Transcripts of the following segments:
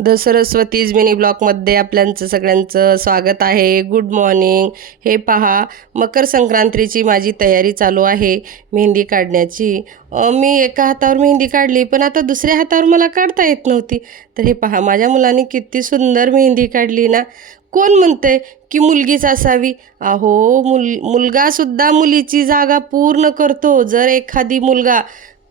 The सरस्वतीज mini ब्लॉकमध्ये आपल्याचं सगळ्यांचं स्वागत आहे. Good morning. हे पहा, मकर संक्रांतीची माझी तयारी चालू आहे मेहंदी काढण्याची. मी एका हातावर मेहंदी काढली, पण आता दुसऱ्या हातावर मला काढता येत नव्हती. तर हे पहा, माझ्या मुलांनी किती सुंदर मेहंदी काढली ना. कोण म्हणतंय की मुलगीच असावी? अहो, मुलगासुद्धा मुलीची जागा पूर्ण करतो. जर एखादी मुलगा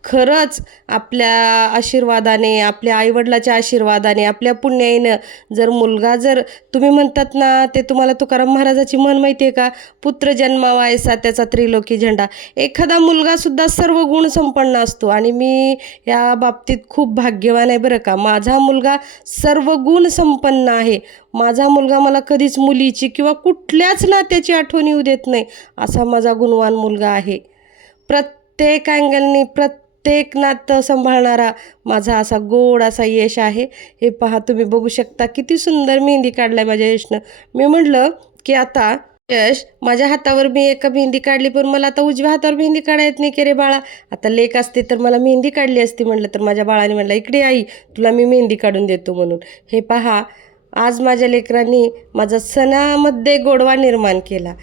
खरंच आपल्या आशीर्वादाने, आपल्या आईवडिलाच्या आशीर्वादाने, आपल्या पुण्याईनं जर तुम्ही म्हणतात ना, ते तुम्हाला तुकाराम महाराजाची म्हण माहिती आहे का? पुत्र जन्मावा ऐसा त्याचा त्रिलोकी झेंडा. एखादा मुलगासुद्धा सर्व गुण संपन्न असतो आणि मी या बाबतीत खूप भाग्यवान आहे बरं का. माझा मुलगा सर्व गुण संपन्न आहे. माझा मुलगा मला कधीच मुलीची किंवा कुठल्याच नात्याची आठवण येऊ देत नाही, असा माझा गुणवान मुलगा आहे. प्रत्येक अँगलनी प्रत्येक नातं सांभाळणारा माझा असा गोड असा यश आहे. हे पहा, तुम्ही बघू शकता किती सुंदर मेहंदी काढलाय माझ्या यशनं. मी म्हटलं की आता यश, माझ्या हातावर मी एका मेहंदी काढली, पण मला आता उजव्या हातावर मेहंदी काढा येत नाही की रे बाळा. आता लेक असते तर मला मेहंदी काढली असती म्हटलं. तर माझ्या बाळाने म्हटलं, इकडे आई, तुला मी मेहंदी काढून देतो म्हणून. हे पहा, आज माझ्या लेकरांनी माझा सणामध्ये गोडवा निर्माण केला.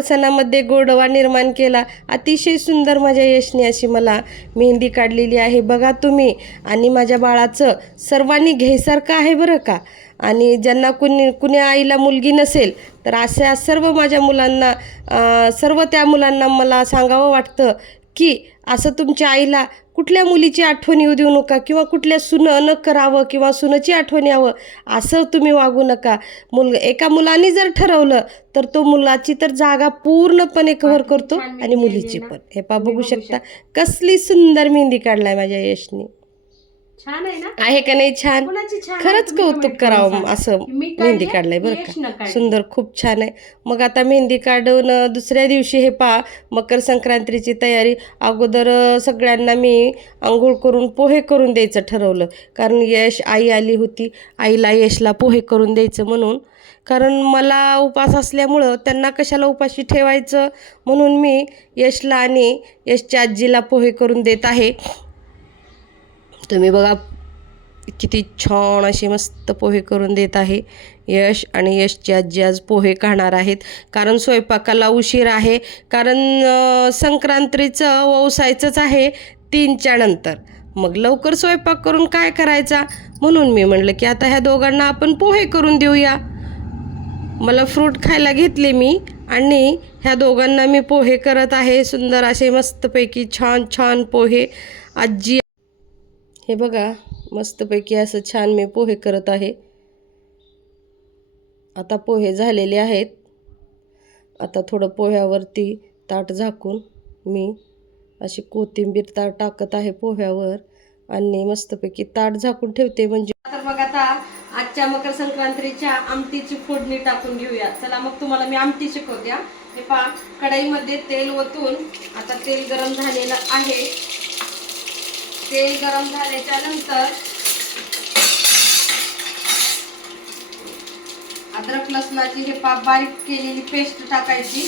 सणामध्ये गोडवा निर्माण केला. अतिशय सुंदर माझ्या यशने अशी मला मेहंदी काढलेली आहे बघा तुम्ही. आणि माझ्या बाळाचं सर्वांनी घ्यायसारखं आहे बरं का. आणि ज्यांना कुणी आईला मुलगी नसेल, तर अशा सर्व माझ्या मुलांना, सर्व त्या मुलांना मला सांगावं वाटतं की असं तुमच्या आईला कुठल्या मुलीची आठवण येऊ देऊ नका, किंवा कुठल्या न करावं किंवा सुनेची आठवण यावं असं तुम्ही वागू नका. एका मुलाने जर ठरवलं तर तो मुलाची तर जागा पूर्णपणे कव्हर करतो आणि मुलीची पण. हे पहा, बघू शकता कसली सुंदर मेहंदी काढलाय माझ्या यशनी. छान आहे ना, आहे का नाही छान? खरंच कौतुक करावं, असं मेहंदी काढलंय बरं का. सुंदर, खूप छान आहे. मग आता मेहंदी काढून दुसऱ्या दिवशी हे पहा, मकर संक्रांतीची तयारी. अगोदर सगळ्यांना मी आंघोळ करून पोहे करून द्यायचं ठरवलं, कारण आई आली होती. आईला यशला पोहे करून द्यायचं म्हणून. कारण मला उपास असल्यामुळं त्यांना कशाला उपाशी ठेवायचं, म्हणून मी यशला आणि यशच्या आजीला पोहे करून देत आहे. तुम्ही बघा किती छान असे मस्त पोहे करून देत आहे यश. आणि यशची आजी आज पोहे खाणार आहेत, कारण स्वयंपाकाला उशीर आहे. कारण संक्रांतीचं ववसायचंच आहे 3च्या नंतर. मग लवकर स्वयंपाक करून काय करायचा, म्हणून मी म्हणलं की आता ह्या दोघांना आपण पोहे करून देऊया. मला फ्रूट खायला घेतले मी, आणि ह्या दोघांना मी पोहे करत आहे. सुंदर असे मस्तपैकी छान छान पोहे. आजी, हे बघा, मस्तपैकी असं छान मी पोहे करत आहे. आता पोहे झालेले आहेत. आता थोडं पोह्यावरती ताट झाकून मी अशी कोथिंबीर टाकत आहे पोह्यावर, आणि मस्तपैकी ताट झाकून ठेवते. म्हणजे तर मग आता आजच्या मकर संक्रांतीच्या आमटीची फोडणी टाकून घेऊया. चला मग तुम्हाला मी आमटी शिकवते. हे पहा, कढईमध्ये तेल ओतून आता तेल गरम झालेलं आहे. तेल गरम झाल्याच्या नंतर अद्रक लसणाची हे बारीक केलेली पेस्ट टाकायची.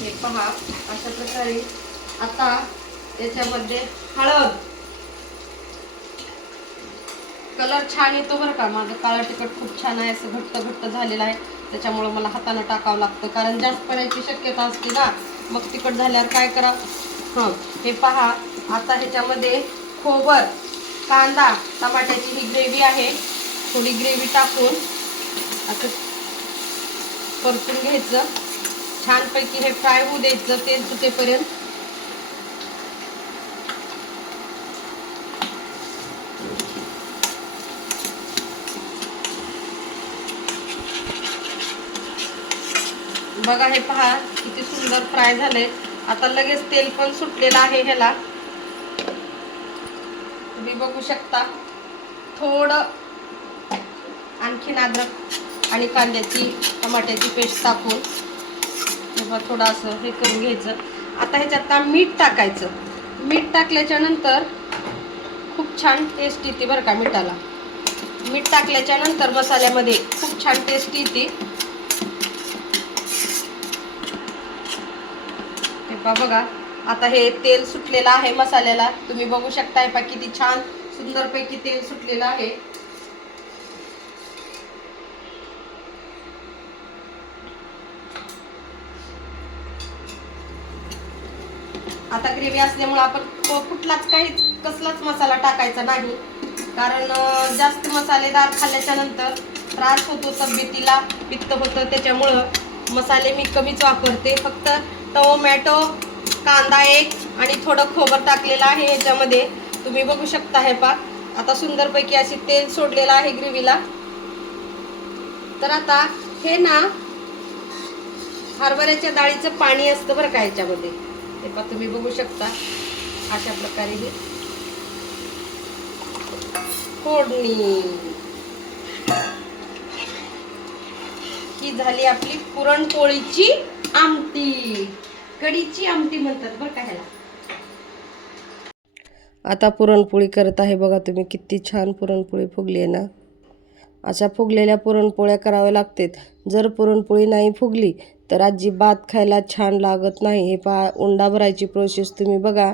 हे पहा, अशा प्रकारे. आता त्याच्यामध्ये हळद, कलर छान येतो बरं का. माझं काळं तिखट खूप छान आहे, असं घट्ट घट्ट झालेलं आहे. त्याच्यामुळं मला हातानं टाकावं लागतं, कारण जास्त पडायची शक्यता असते ना. मग तिखट झाल्यावर काय करावं. हे पहा, आता ह्याच्यामध्ये खोबर, कांदा, टमाट्याची ही ग्रेव्ही आहे, थोडी ग्रेव्ही टाकून असं परतून घ्यायचं. छानपैकी हे फ्राय होऊ द्यायचं तेल सुटेपर्यंत. बघा, हे पहा किती सुंदर फ्राय झाले. आता लगेच तेल पण सुटलेलं आहे ह्याला, तुम्ही बघू शकता. थोडं आणखीन अद्रक आणि कांद्याची टमाट्याची पेस्ट टाकून थोडं असं हे करून घ्यायचं. आता ह्याच्यात मीठ टाकायचं. मीठ टाकल्याच्या नंतर खूप छान टेस्ट येते बरं का मिठाला. मीठ टाकल्याच्या नंतर मसाल्यामध्ये खूप छान टेस्ट येते। हे पहा बघा, आता हे तेल सुटलेलं आहे मसाल्याला, तुम्ही बघू शकता। हे पहा किती छान सुंदरपैकी तेल सुटलेलं आहे। आता ग्रेव्ही असल्यामुळे आपण कसलाच मसाला टाकायचा नाही, कारण जास्त मसालेदार खाल्ल्याच्या नंतर त्रास होतो तब्येतीला, पित्त होतं। त्याच्यामुळं मसाले मी कमीच वापरते। फक्त टोमॅटो, कांदा एक आणि थोडं खोबरं टाकलेलं आहे ह्याच्यामध्ये, तुम्ही बघू शकता। हे पहा आता सुंदरपैकी अशी तेल सोडलेलं आहे ग्रेव्हीला। तर आता हे ना हरभऱ्याच्या डाळीचं पाणी असतं बरं का ह्याच्यामध्ये। हे पहा तुम्ही बघू शकता, अशा प्रकारे ही फोडणी ही झाली आपली पुरणपोळीची आमटी, कढीची आमटी म्हणतात बरं का ह्याला। आता पुरणपोळी करत आहे बघा तुम्ही, किती छान पुरणपोळी फुगली आहे ना। अशा फुगलेल्या पुरणपोळ्या कराव्या लागतात। जर पुरणपोळी नाही फुगली तर अजिबात खायला छान लागत नाही। हे पहा उंडा भरायची प्रोसेस तुम्ही बघा,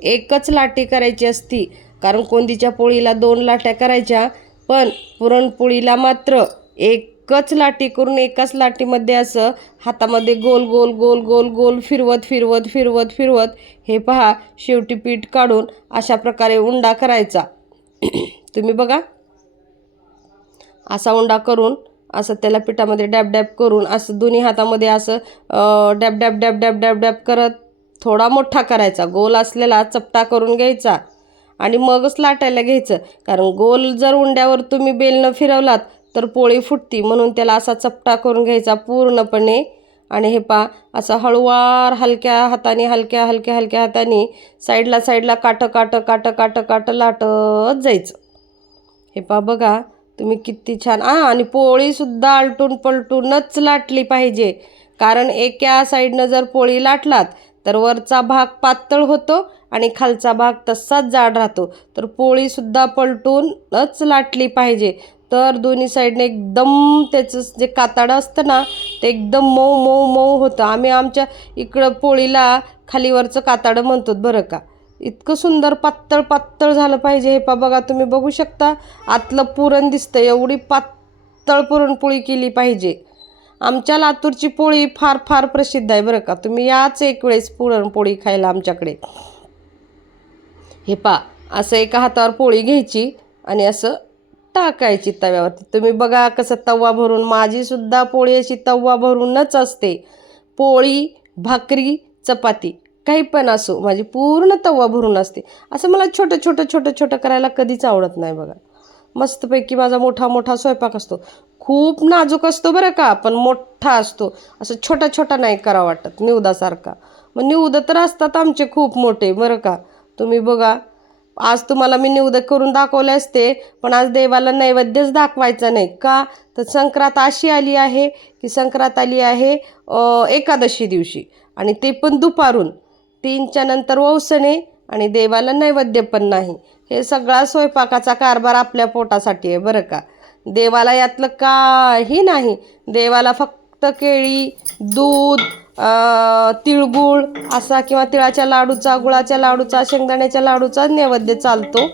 एकच लाटी करायची असती, कारण कोंदीच्या पोळीला 2 लाट्या करायच्या, पण पुरणपोळीला मात्र एकच लाटी करून एकाच लाटीमध्ये असं हातामध्ये गोल गोल गोल गोल गोल फिरवत फिरवत फिरवत फिरवत हे पहा शेवटी पीठ काढून अशा प्रकारे उंडा करायचा। तुम्ही बघा, असा उंडा करून असं त्याला पिठामध्ये डॅब डॅब करून असं दोन्ही हातामध्ये असं dab dab dab dab dab dab करत थोडा मोठा करायचा, गोल असलेला चपटा करून घ्यायचा आणि मगच लाटायला घ्यायचं। कारण गोल जर उंड्यावर तुम्ही बेलनं फिरवलात तर पोळी फुटती, म्हणून त्याला असा चपटा करून घ्यायचा पूर्णपणे। आणि हे पहा असं हळूवार हलक्या हाताने हलक्या हलक्या हलक्या हाताने साईडला साईडला काटं काटं काटं काटं काटं लाटत जायचं। हे पहा बघा तुम्ही किती छान। आणि पोळीसुद्धा आलटून पलटूनच लाटली पाहिजे, कारण एका साईडनं जर पोळी लाटलात तर वरचा भाग पातळ होतो आणि खालचा भाग तसाच जाड राहतो। तर पोळीसुद्धा पलटूनच लाटली पाहिजे, तर दोन्ही साईडने एकदम त्याचं जे कातडं असतं ना ते एकदम मऊ मऊ मऊ होतं। आम्ही आमच्या इकडं पोळीला खालीवरचं कातडं म्हणतो बरं का। इतकं सुंदर पातळ पातळ झालं पाहिजे। हे पहा बघा तुम्ही बघू शकता, आतलं पुरण दिसतं, एवढी पातळ पुरणपोळी केली पाहिजे। आमच्या लातूरची पोळी फार फार प्रसिद्ध आहे बरं का, तुम्ही याच एक वेळेस पुरणपोळी खायला आमच्याकडे। हे पहा असं एका हातावर पोळी घ्यायची आणि असं टाकायची तव्यावरती। तुम्ही बघा कसं तवा भरून, माझीसुद्धा पोळी अशी तवा भरूनच असते। पोळी, भाकरी, चपाती काही पण असो, माझी पूर्ण तवा भरून असते। असं मला छोटं छोटं छोटं छोटं करायला कधीच आवडत नाही बघा। मस्तपैकी माझा मोठा मोठा स्वयंपाक असतो, खूप नाजूक असतो बरं का, पण मोठा असतो। असं छोटा छोटा नाही करा वाटत निवदासारखा। मग निवद तर असतात आमचे खूप मोठे बरं का। तुम्ही बघा, आज तुम्हाला मी निवद करून दाखवले असते, पण आज देवाला नैवेद्यच दाखवायचा नाही का, तर संक्रांत अशी आली आहे की संक्रांत आली आहे एकादशी दिवशी, आणि ते पण दुपारून 3च्या नंतर वौसणे, आणि देवाला नैवेद्य पण नाही। हे सगळा स्वयंपाकाचा कारभार आपल्या पोटासाठी आहे बरं का, देवाला यातलं काही नाही। देवाला फक्त केळी, दूध, तिळगुळ असा किंवा तिळाच्या लाडूचा, गुळाच्या लाडूचा, शेंगदाण्याच्या लाडूचा नैवेद्य चालतो,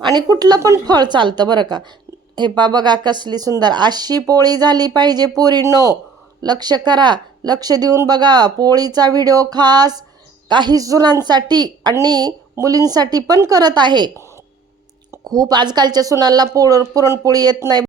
आणि कुठलं पण फळ चालतं बरं का। हे पहा बघा कसली सुंदर अशी पोळी झाली पाहिजे पोरींनो। लक्ष करा, लक्ष देऊन बघा। पोळीचा व्हिडिओ खास काही सुनांसाठी आणि मुलींसाठी पण करत आहे। खूप आजकालच्या सुनांना पुरणपोळी येत नाही